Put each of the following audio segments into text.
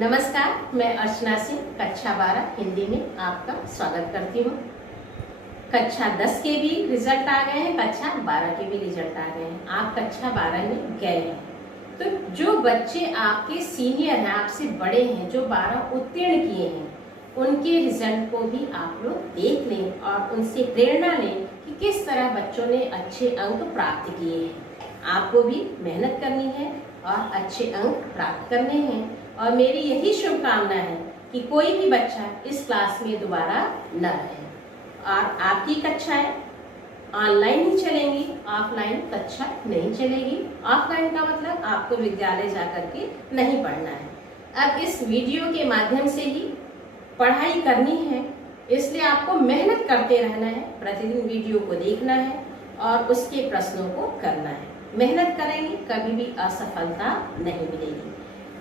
नमस्कार, मैं अर्चना सिंह कक्षा 12 हिंदी में आपका स्वागत करती हूँ। कक्षा 10 के भी रिजल्ट आ गए हैं, कक्षा 12 के भी रिजल्ट आ गए हैं। आप कक्षा 12 में गए हैं तो जो बच्चे आपके सीनियर हैं, आपसे बड़े हैं, जो 12 उत्तीर्ण किए हैं, उनके रिजल्ट को भी आप लोग देख लें और उनसे प्रेरणा लें कि किस तरह बच्चों ने अच्छे अंक प्राप्त किए हैं। आपको भी मेहनत करनी है और अच्छे अंक प्राप्त करने हैं। और मेरी यही शुभकामना है कि कोई भी बच्चा इस क्लास में दोबारा न रहे। और आपकी कक्षाएं ऑनलाइन ही चलेंगी, ऑफलाइन कक्षा नहीं चलेगी। ऑफलाइन का मतलब आपको विद्यालय जाकर के नहीं पढ़ना है। अब इस वीडियो के माध्यम से ही पढ़ाई करनी है, इसलिए आपको मेहनत करते रहना है, प्रतिदिन वीडियो को देखना है और उसके प्रश्नों को करना है। मेहनत करेंगे कभी भी असफलता नहीं मिलेगी।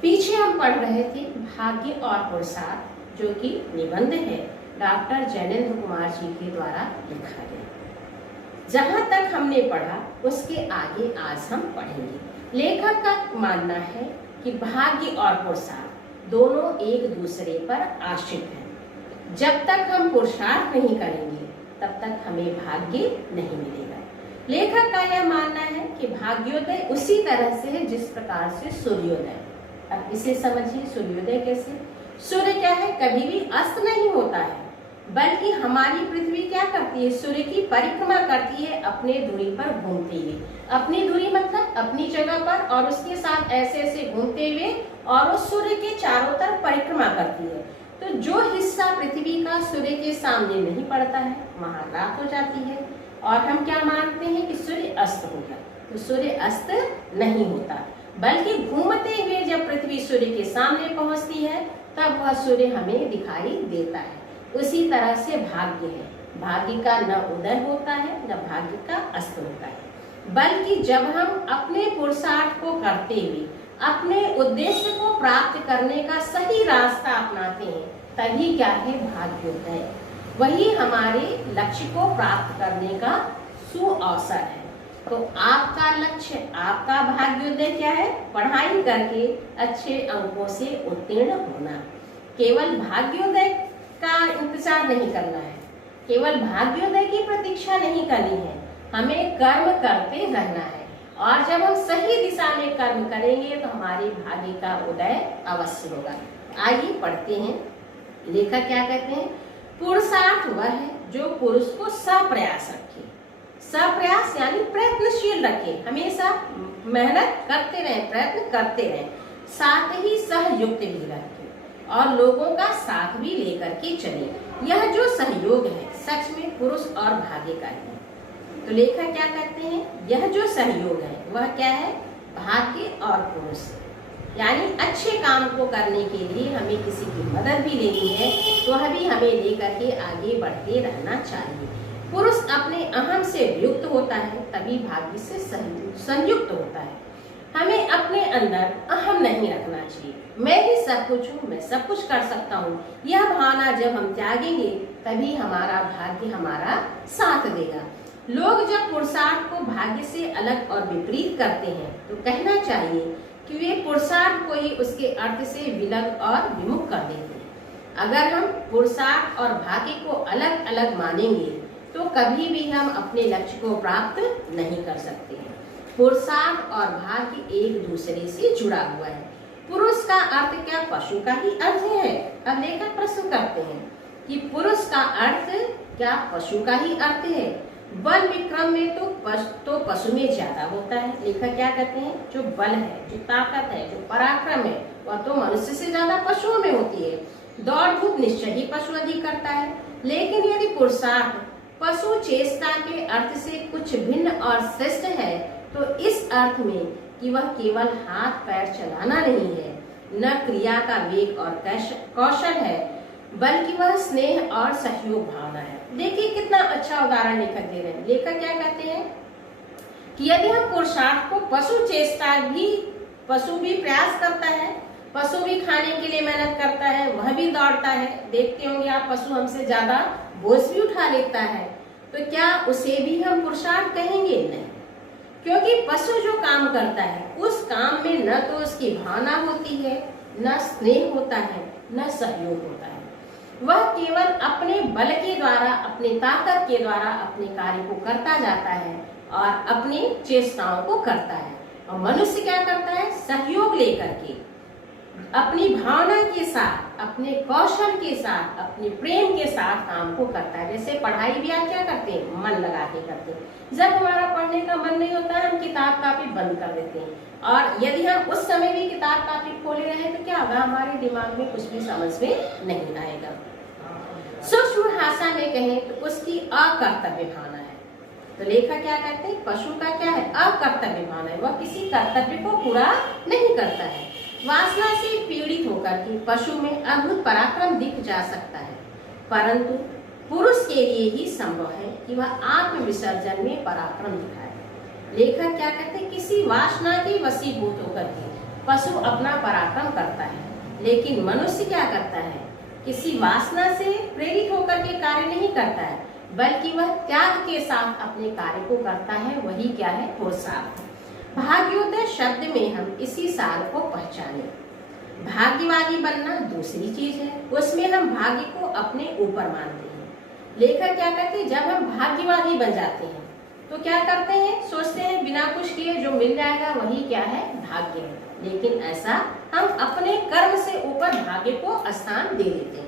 पीछे हम पढ़ रहे थे भाग्य और पुरुषार्थ, जो कि निबंध है डॉक्टर जैनेन्द्र कुमार जी के द्वारा लिखा गया। जहाँ तक हमने पढ़ा उसके आगे आज हम पढ़ेंगे। लेखक का मानना है कि भाग्य और पुरुषार्थ दोनों एक दूसरे पर आश्रित हैं। जब तक हम पुरुषार्थ नहीं करेंगे तब तक हमें भाग्य नहीं मिलेगा। लेखक का यह मानना है कि भाग्योदय उसी तरह से है जिस प्रकार से सूर्योदय। अब इसे समझिए, सूर्योदय कैसे? सूर्य क्या है, कभी भी अस्त नहीं होता है, बल्कि हमारी पृथ्वी क्या करती है, सूर्य की परिक्रमा करती है अपने धुरी पर घूमते हुए। अपनी धुरी मतलब अपनी जगह पर, और उसके साथ ऐसे ऐसे घूमते हुए, और वो सूर्य के चारों तरफ परिक्रमा करती है। तो जो हिस्सा पृथ्वी का सूर्य के सामने नहीं पड़ता है वहां रात हो जाती है, और हम क्या मानते हैं कि सूर्य अस्त हो गया। तो सूर्य अस्त नहीं होता, बल्कि घूमते हुए जब पृथ्वी सूर्य के सामने पहुंचती है तब वह सूर्य हमें दिखाई देता है। उसी तरह से भाग्य है, भाग्य का न उदय होता है न भाग्य का अस्त होता है, बल्कि जब हम अपने पुरुषार्थ को करते हुए अपने उद्देश्य को प्राप्त करने का सही रास्ता अपनाते हैं तभी क्या है, भाग्योदय। वही हमारे लक्ष्य को प्राप्त करने का सुअवसर है। तो आपका लक्ष्य, आपका भाग्योदय क्या है? पढ़ाई करके अच्छे अंकों से उत्तीर्ण होना। केवल भाग्योदय का इंतजार नहीं करना है, केवल भाग्योदय की प्रतीक्षा नहीं करनी है, हमें कर्म करते रहना है। और जब हम सही दिशा में कर्म करेंगे तो हमारे भाग्य का उदय अवश्य होगा। आइए पढ़ते हैं। लेखक क्या कहते हैं? पुरुषार्थ वह है जो पुरुष को सप्रयास रखे। सप्रयास यानी प्रयत्नशील रखे, हमेशा मेहनत करते रहे, प्रयत्न करते रहे, साथ ही सहयुक्त भी रखे और लोगों का साथ भी लेकर के चले। यह जो सहयोग है सच में पुरुष और भाग्य का है। तो लेखक क्या कहते हैं? यह जो सहयोग है वह क्या है? भाग्य और पुरुष। यानी अच्छे काम को करने के लिए हमें किसी की मदद भी लेनी है तो वह भी हमें लेकर के आगे बढ़ते रहना चाहिए। पुरुष अपने अहम से युक्त होता है तभी भाग्य से संयुक्त होता है। हमें अपने अंदर अहम नहीं रखना चाहिए, मैं ही सब कुछ हूँ, मैं सब कुछ कर सकता हूँ। यह भावना जब हम त्यागेंगे तभी हमारा भाग्य हमारा साथ देगा। लोग जब पुरुषार्थ को भाग्य से अलग और विपरीत करते हैं तो कहना चाहिए कि वे पुरुषार्थ को ही उसके अर्थ से विलग और विमुख कर देते हैं। अगर हम पुरुषार्थ और भाग्य को अलग अलग मानेंगे तो कभी भी हम अपने लक्ष्य को प्राप्त नहीं कर सकते हैं। पुरुषार्थ और भाग्य एक दूसरे से जुड़ा हुआ है। पुरुष का अर्थ क्या? पशु का ही अर्थ है। अब लेखक प्रश्न करते हैं कि पुरुष का अर्थ क्या पशु का ही अर्थ है? बल विक्रम में तो पशु में ज्यादा होता है। लेखक क्या कहते हैं? जो बल है, जो ताकत है, जो पराक्रम है, वह तो मनुष्य से ज्यादा पशुओं में होती है। दौड़ धूप निश्चय ही पशु अधिक करता है, लेकिन यदि पुरुषार्थ पशु चेष्टा के अर्थ से कुछ भिन्न और श्रेष्ठ है तो इस अर्थ में कि वह केवल हाथ पैर चलाना नहीं है, न क्रिया का वेग और कौशल है, बल्कि वह स्नेह और सहयोग भावना है। देखिए कितना अच्छा उदाहरण लेखक दे रहे हैं। लेखक क्या कहते हैं कि यदि हम पुरुषार्थ को पशु भी प्रयास करता है, पशु भी खाने के लिए मेहनत करता है, वह भी दौड़ता है। देखते होंगे आप, पशु हमसे ज्यादा बोझ भी उठा लेता है, तो क्या उसे भी हम पुरुषार्थ कहेंगे? नहीं, क्योंकि पशु जो काम करता है उस काम में न तो उसकी भावना होती है, न स्नेह होता है, न सहयोग होता है। वह केवल अपने बल के द्वारा, अपनी ताकत के द्वारा अपने कार्य को करता जाता है और अपनी चेष्टाओं को करता है। और मनुष्य क्या करता है? सहयोग लेकर के, अपनी भावना के साथ, अपने कौशल के साथ, अपने प्रेम के साथ काम को करता है। जैसे पढ़ाई भी आप क्या करते हैं? मन लगा के करते हैं। जब हमारा पढ़ने का मन नहीं होता है, हम किताब कापी बंद कर देते हैं, और यदि हम उस समय भी किताब कापी खोले रहे तो क्या होगा? हमारे दिमाग में कुछ भी समझ में नहीं आएगा। सूक्ष्म भाषा में कहें तो उसकी अकर्तव्य भावना है। तो लेखक क्या कहते हैं? पशु का क्या है? अकर्तव्य भावना है, वह किसी कर्तव्य को पूरा नहीं करता है। वासना से पीड़ित होकर के पशु में अद्भुत पराक्रम दिख जा सकता है, परंतु पुरुष के लिए ही संभव है कि वह आत्म विसर्जन में पराक्रम दिखाए। लेखक क्या कहते हैं? किसी वासना के वशीभूत होकर के पशु अपना पराक्रम करता है, लेकिन मनुष्य क्या करता है? किसी वासना से प्रेरित होकर के कार्य नहीं करता है, बल्कि वह त्याग के साथ अपने कार्य को करता है। वही क्या है? पुरुषार्थ। भाग्योदय शब्द में हम इसी सार को पहचाने। भाग्यवादी बनना दूसरी चीज है, उसमें हम भाग्य को अपने ऊपर मानते हैं। लेखक क्या कहते हैं? जब हम भाग्यवादी बन जाते हैं तो क्या करते हैं? सोचते हैं बिना कुछ किए जो मिल जाएगा वही क्या है? भाग्य है। लेकिन ऐसा हम अपने कर्म से ऊपर भाग्य को स्थान दे देते हैं।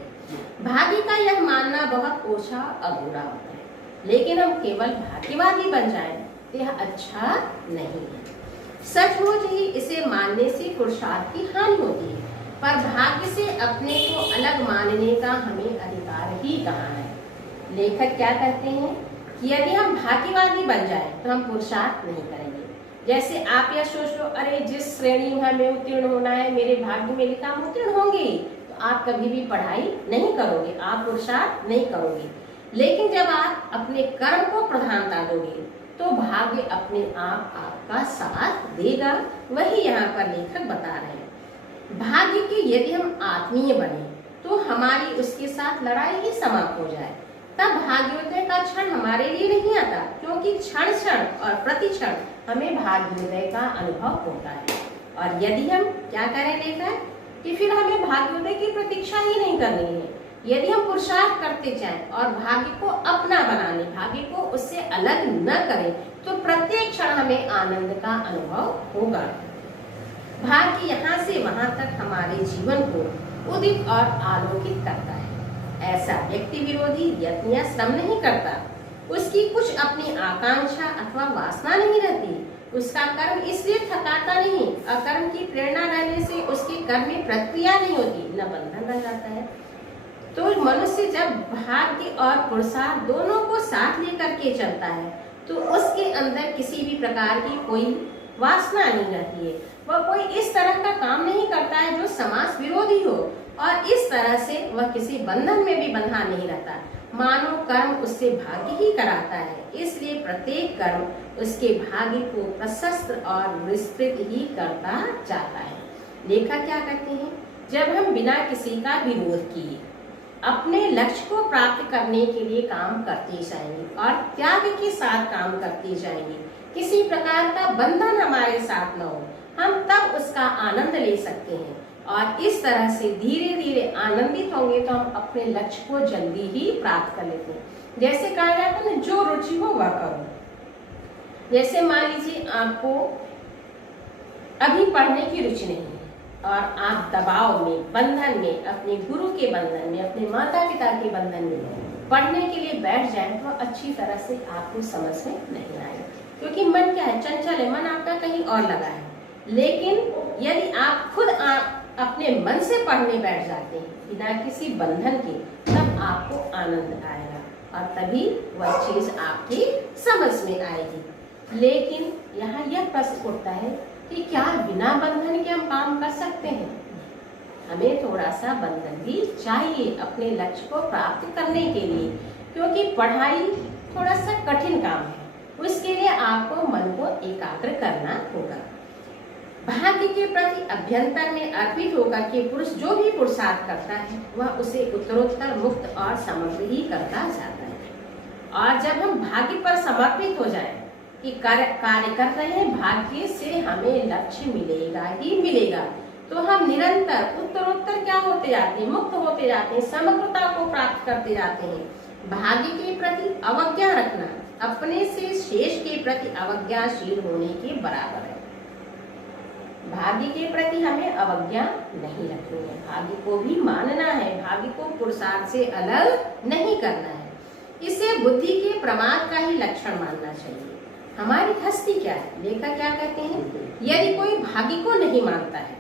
भाग्य का यह मानना बहुत ओछा अधूरा होता है, लेकिन हम केवल भाग्यवादी बन जाएं तो यह अच्छा नहीं है। सचमुच ही इसे मानने से पुरुषार्थ की हानि होती है, पर भाग्य से अपने को अलग मानने का हमें अधिकार ही कहाँ है। लेखक क्या कहते हैं कि यदि हम भाग्यवादी बन जाए तो हम पुरुषार्थ नहीं करेंगे। जैसे आप यह सोच लो, अरे जिस श्रेणी में हमें उत्तीर्ण होना है, मेरे भाग्य में लिखा हम उत्तीर्ण होंगे, तो आप कभी भी पढ़ाई नहीं करोगे, आप पुरुषार्थ नहीं करोगे। लेकिन जब आप अपने कर्म को प्रधानता दोगे तो भाग्य अपने आप आपका साथ देगा। वही यहाँ पर लेखक बता रहे हैं। भाग्य के यदि हम आत्मीय बने तो हमारी उसके साथ लड़ाई ही समाप्त हो जाए, तब भाग्योदय का क्षण हमारे लिए नहीं आता, क्योंकि क्षण क्षण और प्रति क्षण हमें भाग्योदय का अनुभव होता है। और यदि हम क्या करें लेखक कि फिर हमें भाग्योदय की प्रतीक्षा ही नहीं करनी है। यदि हम पुरुषार्थ करते जाएं और भाग्य को अपना बना लें, भाग्य को उससे अलग न करें, तो प्रत्येक क्षण हमें आनंद का अनुभव होगा। भाग्य यहाँ से वहां तक हमारे जीवन को उदित और आलोकित करता है। ऐसा व्यक्ति विरोधी यत्न या श्रम नहीं करता, उसकी कुछ अपनी आकांक्षा अथवा वासना नहीं रहती, उसका कर्म इसलिए थकाता नहीं, अकर्म की प्रेरणा रहने से उसके कर्म में प्रक्रिया नहीं होती, न बंधन रह जाता है। तो मनुष्य जब भाग्य और पुरुषार्थ दोनों को साथ लेकर के चलता है तो उसके अंदर किसी भी प्रकार की कोई वासना नहीं रहती है। वह कोई इस तरह का काम नहीं करता है जो समाज विरोधी हो, और इस तरह से वह किसी बंधन में भी बंधा नहीं रहता। मानव कर्म उससे भाग्य ही कराता है, इसलिए प्रत्येक कर्म उसके भाग्य को प्रशस्त और विस्तृत ही करता जाता है। लेखक क्या कहते हैं? जब हम बिना किसी का विरोध किए अपने लक्ष्य को प्राप्त करने के लिए काम करते जाएंगे और त्याग के साथ काम करते जाएंगे, किसी प्रकार का बंधन हमारे साथ न हो, हम तब उसका आनंद ले सकते हैं। और इस तरह से धीरे धीरे आनंदित होंगे तो हम अपने लक्ष्य को जल्दी ही प्राप्त कर लेते हैं। जैसे कहा जाता है ना, जो रुचि हो वह करो। जैसे मान लीजिए आपको अभी पढ़ने की रुचि नहीं है और आप दबाव में, बंधन में, अपने गुरु के बंधन में, अपने माता पिता के बंधन में पढ़ने के लिए बैठ जाए तो अच्छी तरह से आपको समझ में नहीं आएगा, क्योंकि मन क्या है? चंचल है, मन आपका कहीं और लगा है। लेकिन यदि आप खुद अपने मन से पढ़ने बैठ जाते हैं बिना किसी बंधन के, तब आपको आनंद आएगा और तभी वह चीज आपकी समझ में आएगी। लेकिन यहाँ यह प्रश्न उठता है कि क्या बिना बंधन के हम काम कर सकते हैं? हमें थोड़ा सा बंधन भी चाहिए अपने लक्ष्य को प्राप्त करने के लिए, क्योंकि पढ़ाई थोड़ा सा कठिन काम है। उसके लिए आपको मन को एकाग्र करना होगा। भाग्य के प्रति अभ्यंतर में अर्पित होकर के पुरुष जो भी पुरुषार्थ करता है वह उसे उत्तरोत्तर मुक्त और समग्र ही करता जाता है। और जब हम भाग्य पर समर्पित हो जाएं कि कार्य कर रहे हैं, भाग्य से हमें लक्ष्य मिलेगा ही मिलेगा, तो हम निरंतर उत्तरोत्तर क्या होते जाते हैं, मुक्त होते जाते हैं, समग्रता को प्राप्त करते जाते हैं। भाग्य के प्रति अवज्ञा रखना अपने से शेष के प्रति अवज्ञाशील होने के बराबर है। भाग्य के प्रति हमें अवज्ञा नहीं रखनी है, भाग्य को भी मानना है, भाग्य को पुरुषार्थ से अलग नहीं करना है। इसे बुद्धि के प्रमाद का ही लक्षण मानना चाहिए। हमारी हस्ती क्या है, लेखक क्या कहते हैं, यदि कोई भाग्य को नहीं मानता है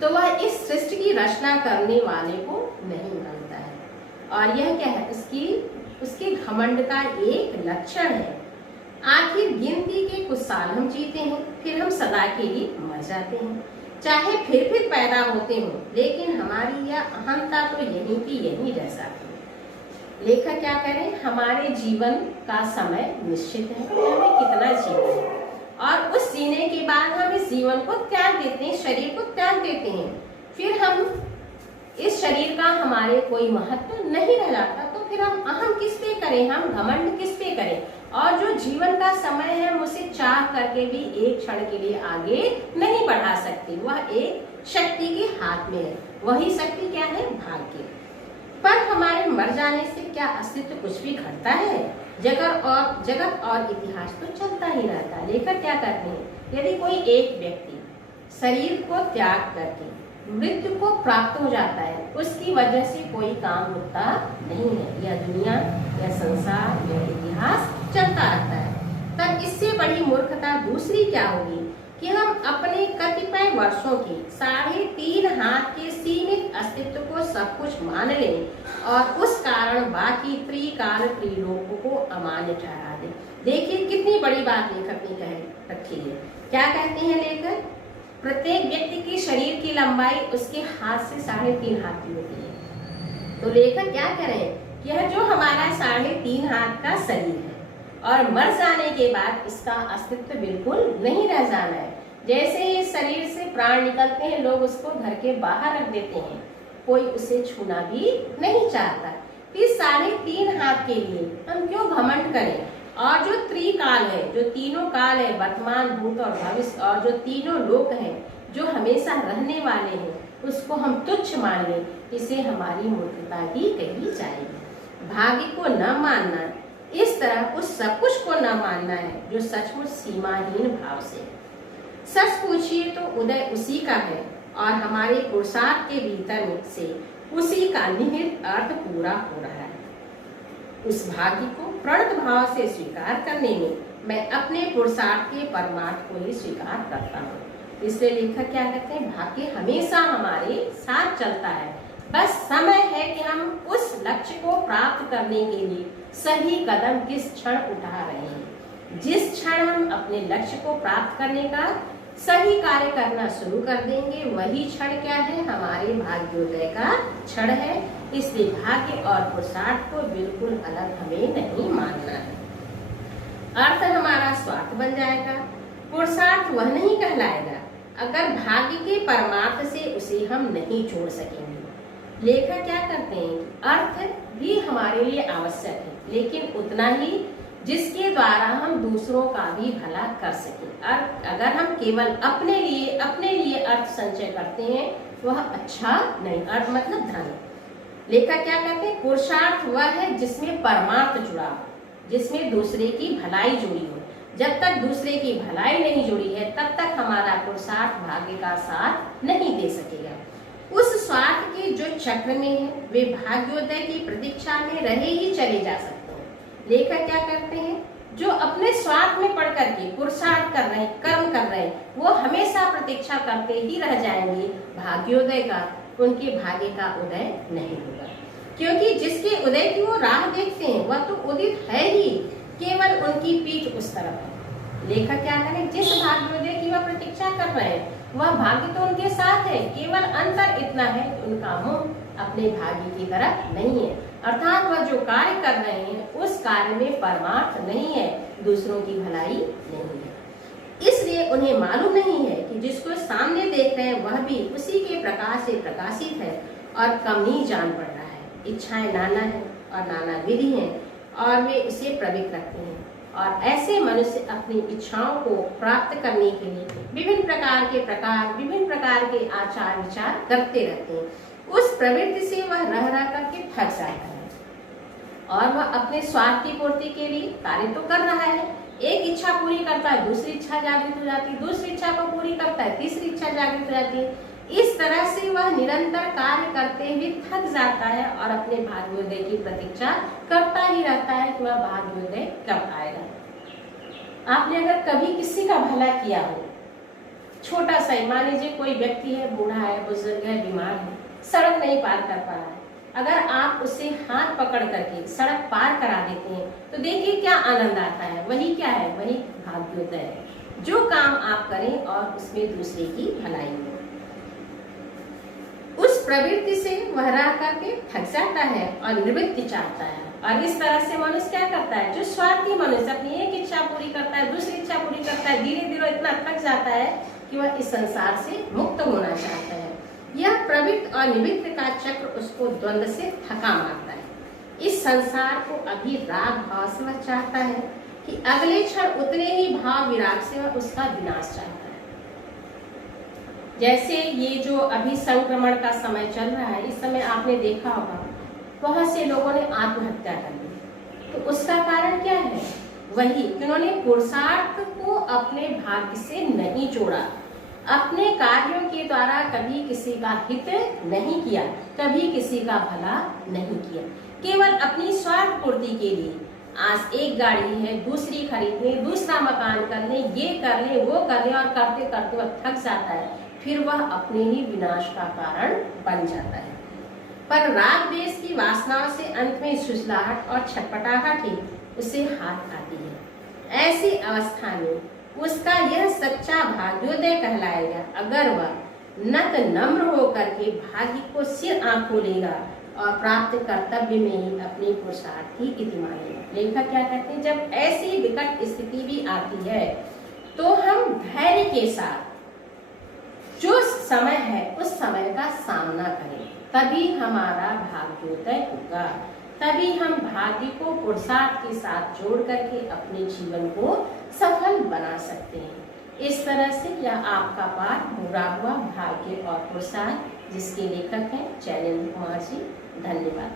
तो वह इस सृष्टि की रचना करने वाले को नहीं मानता है, और यह क्या है, उसके घमंड का एक लक्षण है। आखिर गिनती के कुछ साल हम जीते हैं, फिर हम सदा के लिए मर जाते हैं, चाहे फिर पैदा होते हों, लेकिन हमारी यह अहंता तो यहीं की यहीं रह जाती है। लेखक क्या करें, हमारे जीवन का समय निश्चित है कि हमें कितना जीना है, और उस जीने के बाद हम इस जीवन को त्याग देते हैं, शरीर को त्याग देते हैं, फिर हम इस शरीर का हमारे कोई महत्व नहीं रह जाता, तो फिर हम अहम किस पे करें, हम घमंड किस पे करें। और जो जीवन का समय है हम उसे चाह करके भी एक क्षण के लिए आगे नहीं बढ़ा सकते, वह एक शक्ति के हाथ में है। वही शक्ति क्या है, भाग्य। पर हमारे मर जाने से क्या अस्तित्व कुछ भी घटता है, जगत और इतिहास तो चलता ही रहता है। लेखक क्या करते हैं, यदि कोई एक व्यक्ति शरीर को त्याग करके मृत्यु को प्राप्त हो जाता है, उसकी वजह से कोई काम रुकता नहीं है, यह दुनिया, यह संसार, यह इतिहास चलता रहता है। तब इससे बड़ी मूर्खता दूसरी क्या होगी कि हम अपने कतिपय वर्षों के 3.5 हाथ के सीमित अस्तित्व को सब कुछ मान लें और उस कारण बाकी त्रिकाल त्रिलोकों को अमान्य ठहरा दें। देखिए कितनी बड़ी बात लेखक ने कह रखी है। क्या कहते हैं लेखक, प्रत्येक व्यक्ति के शरीर की लंबाई उसके हाथ से 3.5 हाथ की होती है। तो लेखक क्या करें, यह जो हमारा 3.5 हाथ का शरीर है और मर जाने के बाद इसका अस्तित्व बिल्कुल नहीं रह जाना है। जैसे ही शरीर से प्राण निकलते हैं, लोग उसको घर के बाहर रख देते हैं, कोई उसे छूना भी नहीं चाहता। फिर 3.5 हाथ के लिए हम क्यों घमंड करें। और जो त्रिकाल है, जो तीनों काल है, वर्तमान, भूत और भविष्य, और जो तीनों लोक हैं जो हमेशा रहने वाले हैं, उसको हम तुच्छ मान लें, इसे हमारी मूर्खता ही कही जाएगी। भाग्य को न मानना, इस तरह उस सब कुछ को न मानना है जो सचमुच सीमाहीन भाव से। सच पूछिए तो उदय उसी का है और हमारे पुरुषार्थ के भीतर से उसी का निहित अर्थ पूरा हो रहा है। उस भाग्य को प्रणत भाव से स्वीकार करने में मैं अपने पुरुषार्थ के परमार्थ को ही स्वीकार करता हूँ। इसलिए लेखक क्या कहते हैं, भाग्य हमेशा हमारे साथ चलता है, बस समय है कि हम उस लक्ष्य को प्राप्त करने के लिए सही कदम किस क्षण उठा रहे हैं। जिस क्षण हम अपने लक्ष्य को प्राप्त करने का सही कार्य करना शुरू कर देंगे, वही क्षण क्या है, हमारे भाग्योदय का क्षण है। इसलिए भाग्य और पुरुषार्थ को बिल्कुल अलग हमें नहीं मानना है। अर्थ हमारा स्वार्थ बन जाएगा, पुरुषार्थ वह नहीं कहलाएगा अगर भाग्य के परमार्थ से उसे हम नहीं जोड़ सकेंगे। लेखक क्या करते हैं, अर्थ भी हमारे लिए आवश्यक है, लेकिन उतना ही जिसके द्वारा हम दूसरों का भी भला कर सकें। अगर हम केवल अपने लिए अर्थ संचय करते हैं, वह अच्छा नहीं। अर्थ मतलब धन। लेखक क्या कहते हैं, पुरुषार्थ वह है जिसमें परमार्थ जुड़ा हो, जिसमें दूसरे की भलाई जुड़ी हो। जब तक दूसरे की भलाई नहीं जुड़ी है, तब तक हमारा पुरुषार्थ भाग्य का साथ नहीं दे सकेगा। उस स्वार्थ के जो चक्र में है, वे भाग्योदय की प्रतीक्षा में रहे ही चले जा सकते हैं। लेखक क्या करते हैं, जो अपने स्वार्थ में पड़ करके पुरुषार्थ कर रहे हैं, कर्म कर रहे हैं, वो हमेशा प्रतीक्षा करते ही रह जाएंगे भाग्योदय का। उनके भाग्य का उदय नहीं होगा, क्योंकि जिसके उदय की वो राह देखते हैं, वह तो उदित है ही, केवल उनकी पीठ उस तरफ है। लेखक क्या करें, जिस भाग्योदय की वह प्रतीक्षा कर रहे हैं, वह भाग्य तो उनके साथ है, केवल अंतर इतना है कि उनका मुंह अपने भाग्य की तरफ नहीं है। अर्थात वह जो कार्य कर रहे हैं, उस कार्य में परमार्थ नहीं है, दूसरों की भलाई नहीं है। इसलिए उन्हें मालूम नहीं है कि जिसको सामने देख रहे हैं, वह भी उसी के प्रकाश से प्रकाशित है और कम ही जान पड़ रहा है। इच्छाएं नाना है और नाना विधि है, और वे उसे प्रवृत्त रखते हैं। और ऐसे मनुष्य अपनी इच्छाओं को प्राप्त करने के लिए विभिन्न प्रकार के आचार विचार करते रहते हैं। उस प्रवृत्ति से वह रह करके थक जाता है और वह अपने स्वार्थ की पूर्ति के लिए कार्य तो कर रहा है। एक इच्छा पूरी करता है, दूसरी इच्छा जागृत हो जाती है, दूसरी इच्छा को पूरी करता है, तीसरी इच्छा जागृत हो जाती है। इस तरह से वह निरंतर कार्य करते हुए थक जाता है और अपने भाग्योदय की प्रतीक्षा करता ही रहता है कि वह भाग्योदय कब आएगा। आपने अगर कभी किसी का भला किया हो, छोटा सा ही, मान लीजिए कोई व्यक्ति है, बूढ़ा है, बुजुर्ग है, बीमार है, सड़क नहीं पार कर पा रहा है, अगर आप उसे हाथ पकड़ करके सड़क पार करा देते हैं तो देखिए क्या आनंद आता है। वही क्या है, वही भाग्योदय है। जो काम आप करें और उसमें दूसरे की भलाई हो, उस प्रवृत्ति से वह रह करके थक जाता है और निवृत्ति चाहता है। और इस तरह से मनुष्य क्या करता है, जो स्वार्थी मनुष्य अपनी एक इच्छा पूरी करता है, दूसरी इच्छा पूरी करता है, धीरे धीरे इतना थक जाता है कि वह इस संसार से मुक्त होना चाहता है। यह प्रवृत्ति और निवृत्ति का चक्र उसको द्वंद्व से थका मारता है। इस संसार को अभी राग भाव से वह चाहता है कि अगले क्षण उतने ही भाव विराग से वह उसका विनाश चाहता है। जैसे ये जो अभी संक्रमण का समय चल रहा है, इस समय आपने देखा होगा बहुत से लोगों ने आत्महत्या कर ली। तो उसका कारण क्या है, वही कि उन्होंने पुरुषार्थ को अपने भाग्य से नहीं जोड़ा, अपने कार्यों के द्वारा कभी किसी का हित नहीं किया, कभी किसी का भला नहीं किया, केवल अपनी स्वार्थ पूर्ति के लिए आज एक गाड़ी है, दूसरी खरीदने, दूसरा मकान करने, ये कर ले, वो कर ले, और करते करते वह थक जाता है, फिर वह अपने ही विनाश का कारण बन जाता है। पर राग द्वेष की वासनाओं से अंत में सुसलाहट और छटपटाहट ही उसे हाथ आती है। ऐसी अवस्था में उसका यह सच्चा भाग्योदय कहलाएगा अगर वह नत नम्र होकर के भाग्य को सिर आंख खोलेगा और प्राप्त कर्तव्य में ही अपनी पुरुषार्थ की इति मानेगा। लेखक क्या कहते हैं, जब ऐसी विकट स्थिति भी आती है तो हम धैर्य के साथ जो समय है उस समय का सामना करें, तभी हमारा भाग्योदय होगा, तभी हम भाग्य को पुरुषार्थ के साथ जोड़ करके अपने जीवन को सफल बना सकते हैं। इस तरह से यह आपका पाठ पूरा हुआ, भाग्य और पुरुषार्थ, जिसके लेखक हैं चैलेंज कुमार जी। धन्यवाद।